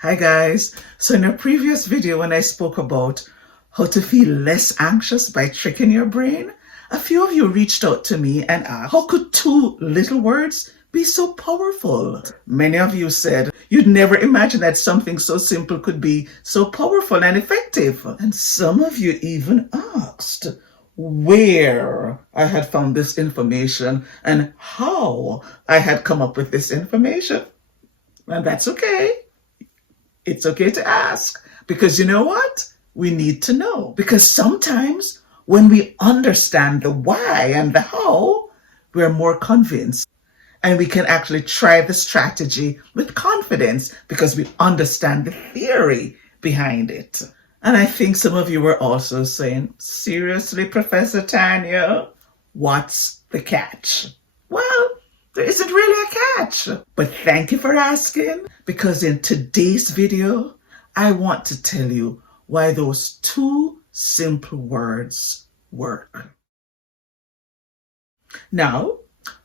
Hi guys. So in a previous video when I spoke about how to feel less anxious by tricking your brain, a few of you reached out to me and asked, how could two little words be so powerful? Many of you said you'd never imagine that something so simple could be so powerful and effective. And some of you even asked where I had found this information and how I had come up with this information. And that's okay. It's okay to ask, because you know what? We need to know. Because sometimes when we understand the why and the how, we're more convinced and we can actually try the strategy with confidence because we understand the theory behind it. And I think some of you were also saying, seriously, Professor Tanya, what's the catch? Well, there isn't really a catch, but thank you for asking, because in today's video, I want to tell you why those two simple words work. Now,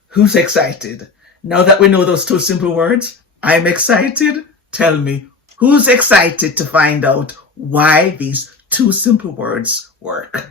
who's excited? Now that we know those two simple words, I'm excited. Tell me, who's excited to find out why these two simple words work?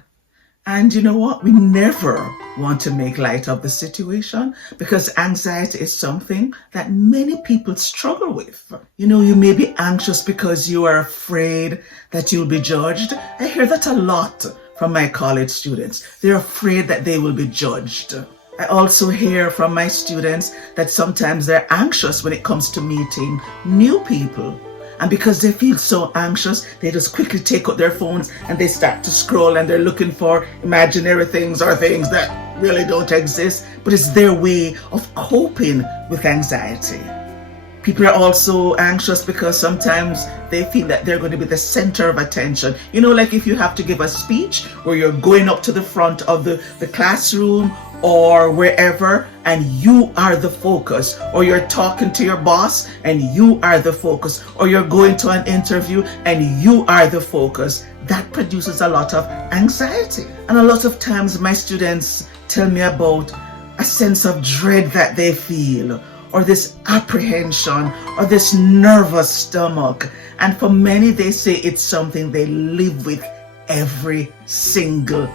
And you know what? We never want to make light of the situation because anxiety is something that many people struggle with. You know, you may be anxious because you are afraid that you'll be judged. I hear that a lot from my college students. They're afraid that they will be judged. I also hear from my students that sometimes they're anxious when it comes to meeting new people. And because they feel so anxious, they just quickly take out their phones and they start to scroll and they're looking for imaginary things or things that really don't exist, but it's their way of coping with anxiety. People are also anxious because sometimes they feel that they're going to be the center of attention. You know, like if you have to give a speech where you're going up to the front of the classroom or wherever and you are the focus, or you're talking to your boss and you are the focus, or you're going to an interview and you are the focus. That produces a lot of anxiety. And a lot of times my students tell me about a sense of dread that they feel, or this apprehension, or this nervous stomach. And for many, they say it's something they live with every single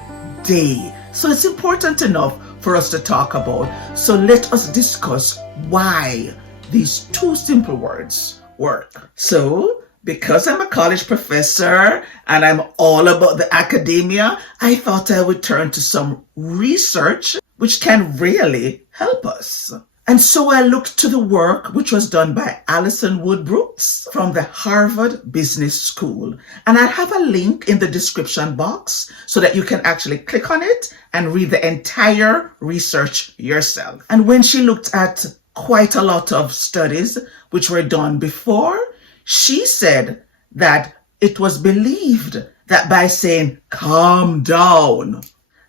day. So it's important enough for us to talk about. So let us discuss why these two simple words work. So, because I'm a college professor and I'm all about the academia, I thought I would turn to some research which can really help us. And so I looked to the work which was done by Alison Woodbrooks from the Harvard Business School. And I'll have a link in the description box so that you can actually click on it and read the entire research yourself. And when she looked at quite a lot of studies which were done before, she said that it was believed that by saying, calm down,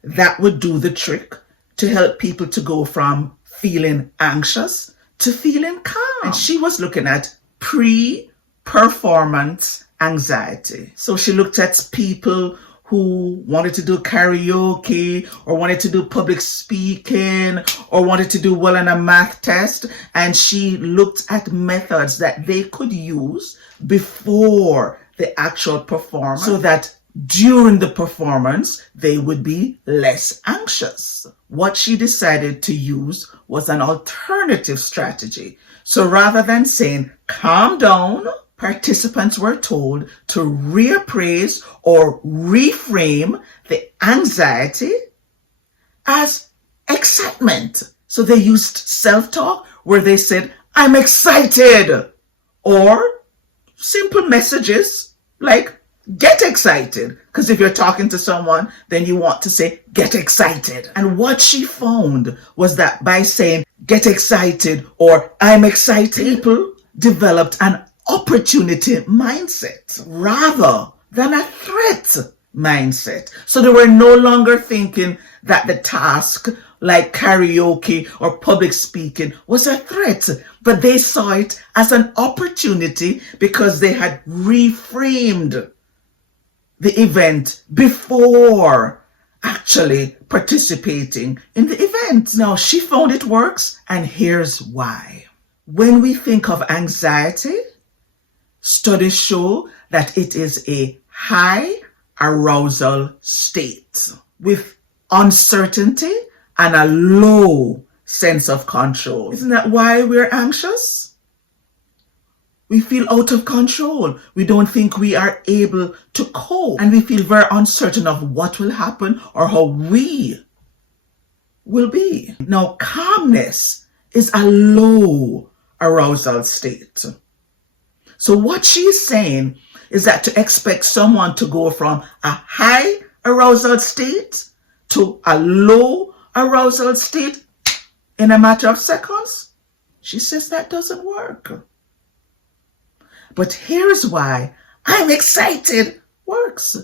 that would do the trick to help people to go from feeling anxious to feeling calm. And she was looking at pre-performance anxiety. So she looked at people who wanted to do karaoke or wanted to do public speaking or wanted to do well on a math test. And she looked at methods that they could use before the actual performance so that during the performance, they would be less anxious. What she decided to use was an alternative strategy. So rather than saying, calm down, participants were told to reappraise or reframe the anxiety as excitement. So they used self-talk where they said, I'm excited, or simple messages like, get excited, because if you're talking to someone, then you want to say, get excited. And what she found was that by saying, get excited or I'm excited, people developed an opportunity mindset rather than a threat mindset. So they were no longer thinking that the task like karaoke or public speaking was a threat, but they saw it as an opportunity because they had reframed the event before actually participating in the event. Now, she found it works, and here's why. When we think of anxiety, Studies show that it is a high arousal state with uncertainty and a low sense of control. Isn't that why we're anxious? We feel out of control. We don't think we are able to cope. And we feel very uncertain of what will happen or how we will be. Now, calmness is a low arousal state. So what she's saying is that to expect someone to go from a high arousal state to a low arousal state in a matter of seconds, she says that doesn't work. But here's why I'm excited works.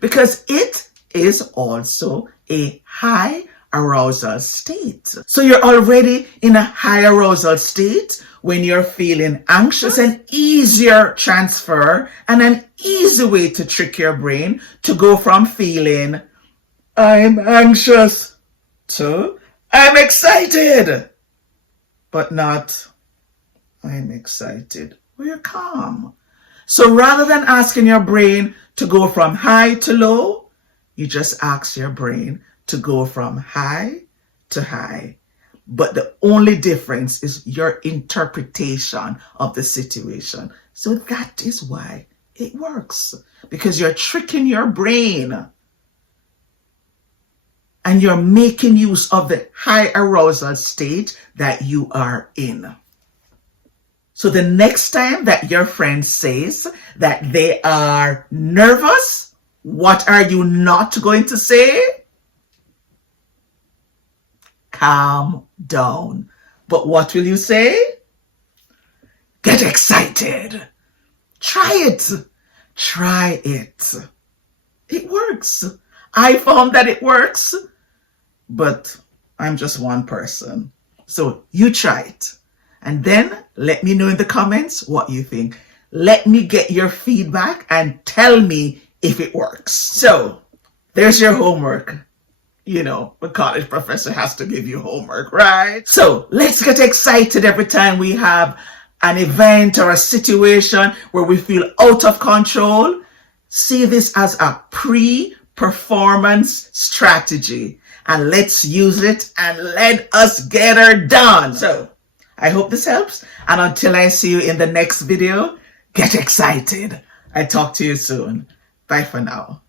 Because it is also a high arousal state. So you're already in a high arousal state when you're feeling anxious. An easier transfer and an easy way to trick your brain to go from feeling I'm anxious to I'm excited, but not I'm excited. We're calm. So rather than asking your brain to go from high to low, you just ask your brain to go from high to high. But the only difference is your interpretation of the situation. So that is why it works. Because you're tricking your brain. And you're making use of the high arousal state that you are in. So the next time that your friend says that they are nervous, what are you not going to say? Calm down. But what will you say? Get excited. Try it. Try it. It works. I found that it works, but I'm just one person. So you try it. And then let me know in the comments what you think. Let me get your feedback and tell me if it works. So there's your homework. You know, the college professor has to give you homework, right? So let's get excited every time we have an event or a situation where we feel out of control. See this as a pre-performance strategy. And let's use it and let us get her done. So I hope this helps. And until I see you in the next video, get excited. I talk to you soon. Bye for now.